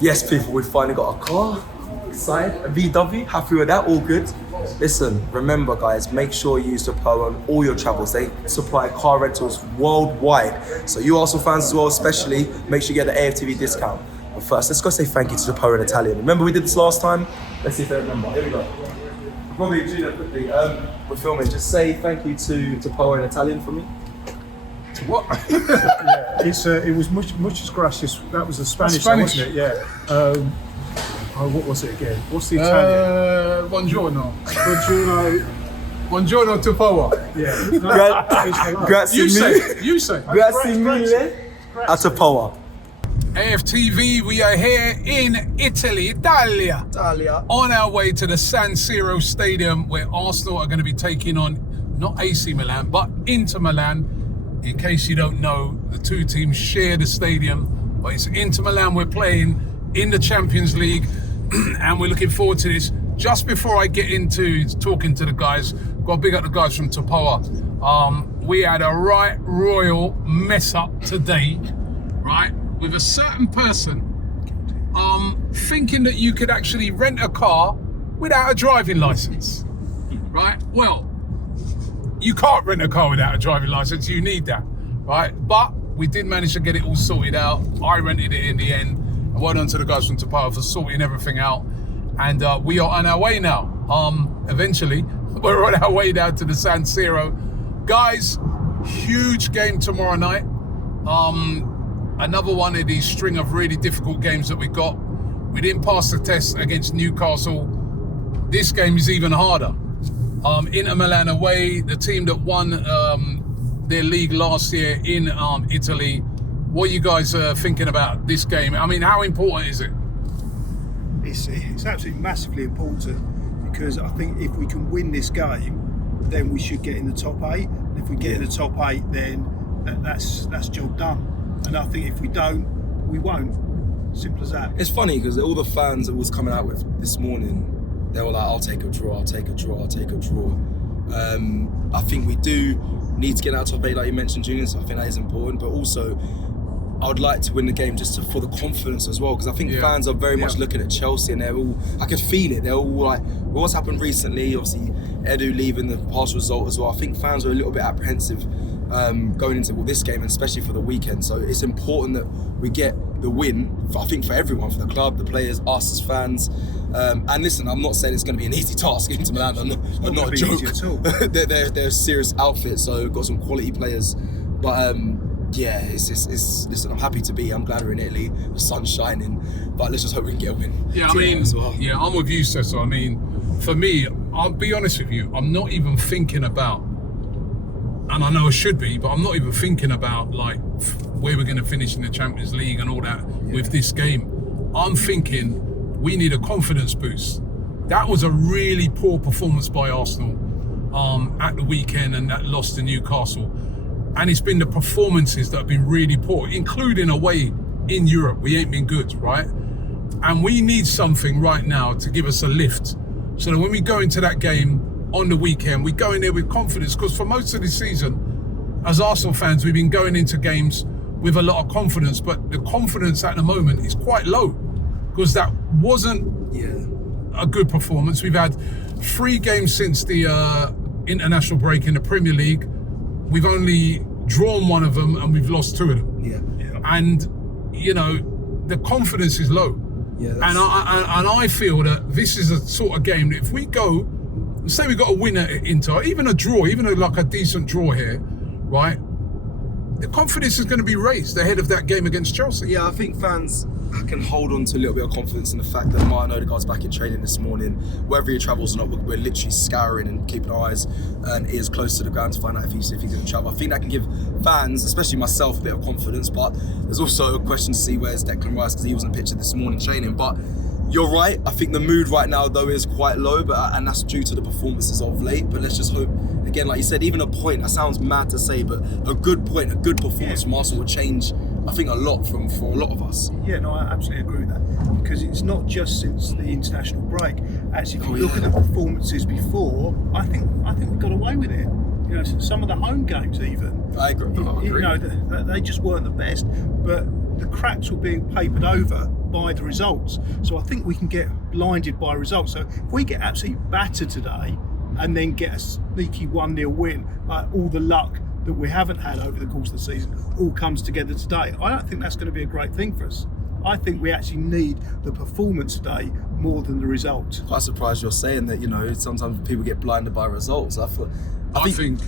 Yes, people, we finally got a car. Excited. A VW. Happy with that. All good. Listen, remember, guys, make sure you use Tapoa on all your travels. They supply car rentals worldwide. So you Arsenal fans as well, especially, make sure you get the AFTV discount. But first, let's go say thank you to Tapoa in Italian. Remember we did this last time? Let's see if they remember. Here we go. Probably do that quickly. We're filming. Just say thank you to Tapoa in Italian for me. What? Yeah, it was muchas gracias. That was the Spanish, wasn't it? Yeah. What was it again? What's the Italian? Buongiorno. Buongiorno. Buongiorno Tapoa. Yeah. Grazie mille. You say. Grazie mille a Tapoa. AFTV, we are here in Italia. On our way to the San Siro Stadium where Arsenal are going to be taking on not AC Milan, but Inter Milan. In case you don't know, the two teams share the stadium, but it's Inter Milan we're playing in the Champions League, and we're looking forward to this. Just before I get into talking to the guys, got to big up the guys from Tapoa. We had a right royal mess up today, right, with a certain person thinking that you could actually rent a car without a driving license, right? Well, you can't rent a car without a driving license. You need that, right? But we did manage to get it all sorted out. I rented it in the end. And well done to the guys from Tapoa for sorting everything out. And we are on our way now. Eventually, we're on our way down to the San Siro. Guys, huge game tomorrow night. Another one of these string of really difficult games that we got. We didn't pass the test against Newcastle. This game is even harder. Inter Milan away, the team that won their league last year in Italy. What are you guys thinking about this game? I mean, how important is it? It's absolutely massively important, because I think if we can win this game, then we should get in the top 8. And if we get in the top 8, then that's job done. And I think if we don't, we won't. Simple as that. It's funny because all the fans that was coming out with this morning, they were like, I'll take a draw, I'll take a draw, I'll take a draw. I think we do need to get out top 8, like you mentioned, Julian, so I think that is important. But also, I would like to win the game just for the confidence as well, because I think fans are very much looking at Chelsea and they're all, I can feel it, they're all like, what's happened recently, obviously Edu leaving, the past result as well. I think fans are a little bit apprehensive going into this game, and especially for the weekend. So it's important that we get the win, I think for everyone, for the club, the players, us as fans. And listen, I'm not saying it's going to be an easy task. Inter Milan are not a joke. they're a serious outfit, so we've got some quality players. But yeah, listen, I'm happy to be. I'm glad we're in Italy. The sun's shining, but let's just hope we can get a win. Yeah, I mean, yeah, I'm with you, Cesar. I mean, for me, I'll be honest with you, I'm not even thinking about, and I know I should be, but I'm not even thinking about like where we're going to finish in the Champions League and all that with this game. I'm thinking we need a confidence boost. That was a really poor performance by Arsenal at the weekend, and that loss to Newcastle. And it's been the performances that have been really poor, including away in Europe. We ain't been good, right? And we need something right now to give us a lift, so that when we go into that game on the weekend, we go in there with confidence. Because for most of the season, as Arsenal fans, we've been going into games with a lot of confidence, but the confidence at the moment is quite low, because that wasn't a good performance. We've had 3 games since the international break in the Premier League. We've only drawn 1 of them and we've lost 2 of them. And, you know, the confidence is low. And I feel that this is a sort of game that if we go, say we got a winner at Inter, even a draw, like a decent draw here, right? The confidence is going to be raised ahead of that game against Chelsea. Yeah, I think fans can hold on to a little bit of confidence in the fact that Martin Odegaard's back in training this morning. Whether he travels or not, we're literally scouring and keeping our eyes and ears close to the ground to find out if he's going to travel. I think that can give fans, especially myself, a bit of confidence. But there's also a question to see where's Declan Rice, because he wasn't pictured this morning training. But you're right. I think the mood right now, though, is quite low, and that's due to the performances of late. But let's just hope, again, like you said, even a point, that sounds mad to say, but a good point, a good performance from Arsenal would change, I think, a lot for a lot of us. Yeah, no, I absolutely agree with that, because it's not just since the international break. Actually, if you look at the performances before, I think we got away with it. You know, some of the home games even, I agree. You know, they just weren't the best, but the cracks were being papered over by the results. So I think we can get blinded by results. So if we get absolutely battered today and then get a sneaky 1-0 win, like all the luck that we haven't had over the course of the season all comes together today, I don't think that's going to be a great thing for us. I think we actually need the performance today more than the result. Quite surprised you're saying that. You know, sometimes people get blinded by results. I think.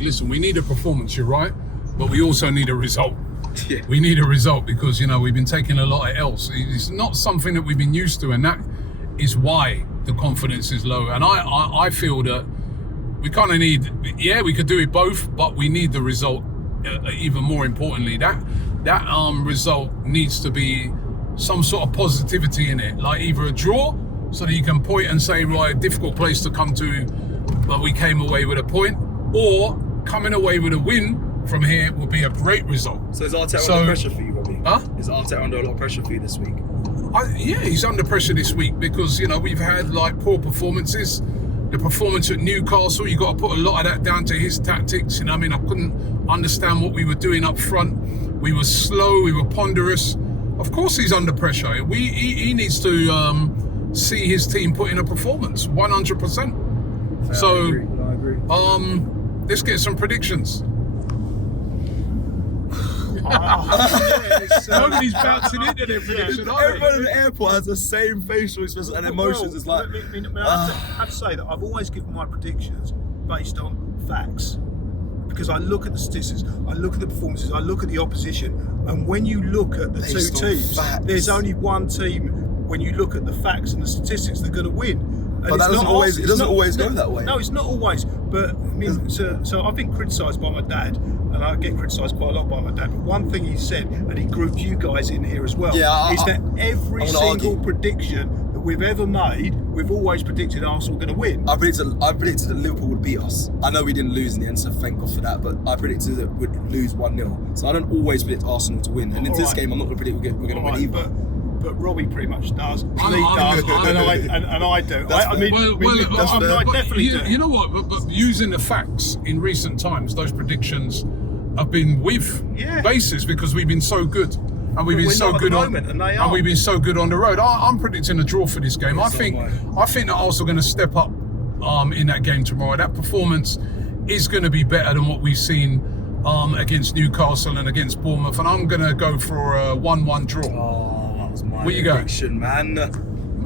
Listen, we need a performance. You're right, but we also need a result. Yeah. We need a result because, you know, we've been taking a lot of L's. It's not something that we've been used to, and that is why the confidence is low. And I feel that we kind of need, we could do it both, but we need the result. Even more importantly, that result needs to be some sort of positivity in it, like either a draw, so that you can point and say, right, difficult place to come to, but we came away with a point, or coming away with a win from here would be a great result. So is Arteta under pressure for you, Robbie? Huh? Is Arteta under a lot of pressure for you this week? He's under pressure this week because, you know, we've had like poor performances. The performance at Newcastle, you got to put a lot of that down to his tactics. You know, I mean, I couldn't understand what we were doing up front. We were slow, we were ponderous. Of course he's under pressure. He needs to see his team put in a performance, 100%. Yeah, So, I agree. Let's get some predictions. Nobody's bouncing into their prediction, are they? Everyone in the airport has the same facial expression and emotions. It's like, I have to say that I've always given my predictions based on facts, because I look at the statistics, I look at the performances, I look at the opposition, and when you look at the Based two on teams, facts. there's only one team. When you look at the facts and the statistics, they're going to win. And But that it's doesn't not always- us, it it's doesn't not- always go no, that way. No, it's not always. But I mean, so I've been criticised by my dad, and I get criticised quite a lot by my dad. But one thing he said, and he grouped you guys in here as well, Yeah, is that every I'm gonna single argue. prediction that we've ever made, we've always predicted Arsenal going to win. I predicted that Liverpool would beat us. I know we didn't lose in the end, so thank God for that. But I predicted that we'd lose 1-0. So I don't always predict Arsenal to win. And in this Alright. game, I'm not going to predict we're going to win either. But Robbie pretty much does. Lee I'm does, good. and I do. I mean, I but definitely do. you know what? But using the facts in recent times, those predictions have been with basis because we've been so good, and we've been We're so not at good the on, moment, and they and are. we've been so good on the road. I'm predicting a draw for this game. Yeah, I so think am that Arsenal going to step up in that game tomorrow. That performance is going to be better than what we've seen against Newcastle and against Bournemouth, and I'm going to go for a 1-1 draw. Oh, that was my Where you going? prediction, man.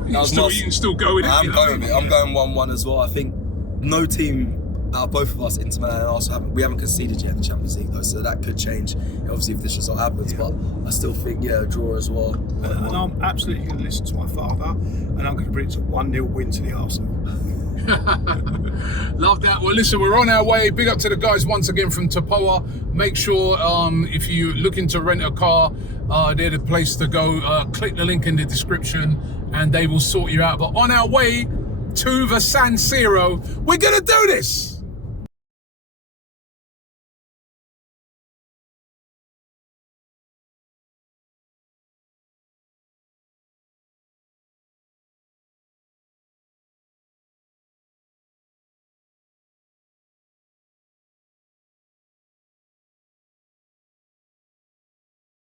You can still go with it. I'm you know? going with it. I'm going 1-1 as well. I think no team out of both of us, Inter Milan and Arsenal, we haven't conceded yet in the Champions League though, so that could change. Obviously, if this result happens, but I still think a draw as well. And I'm absolutely going to listen to my father, and I'm going to predict a 1-0 win to the Arsenal. Love that. Well, listen, we're on our way. Big up to the guys once again from Tapoa. Make sure if you're looking to rent a car, they're the place to go. Click the link in the description and they will sort you out. But on our way to the San Siro, we're going to do this.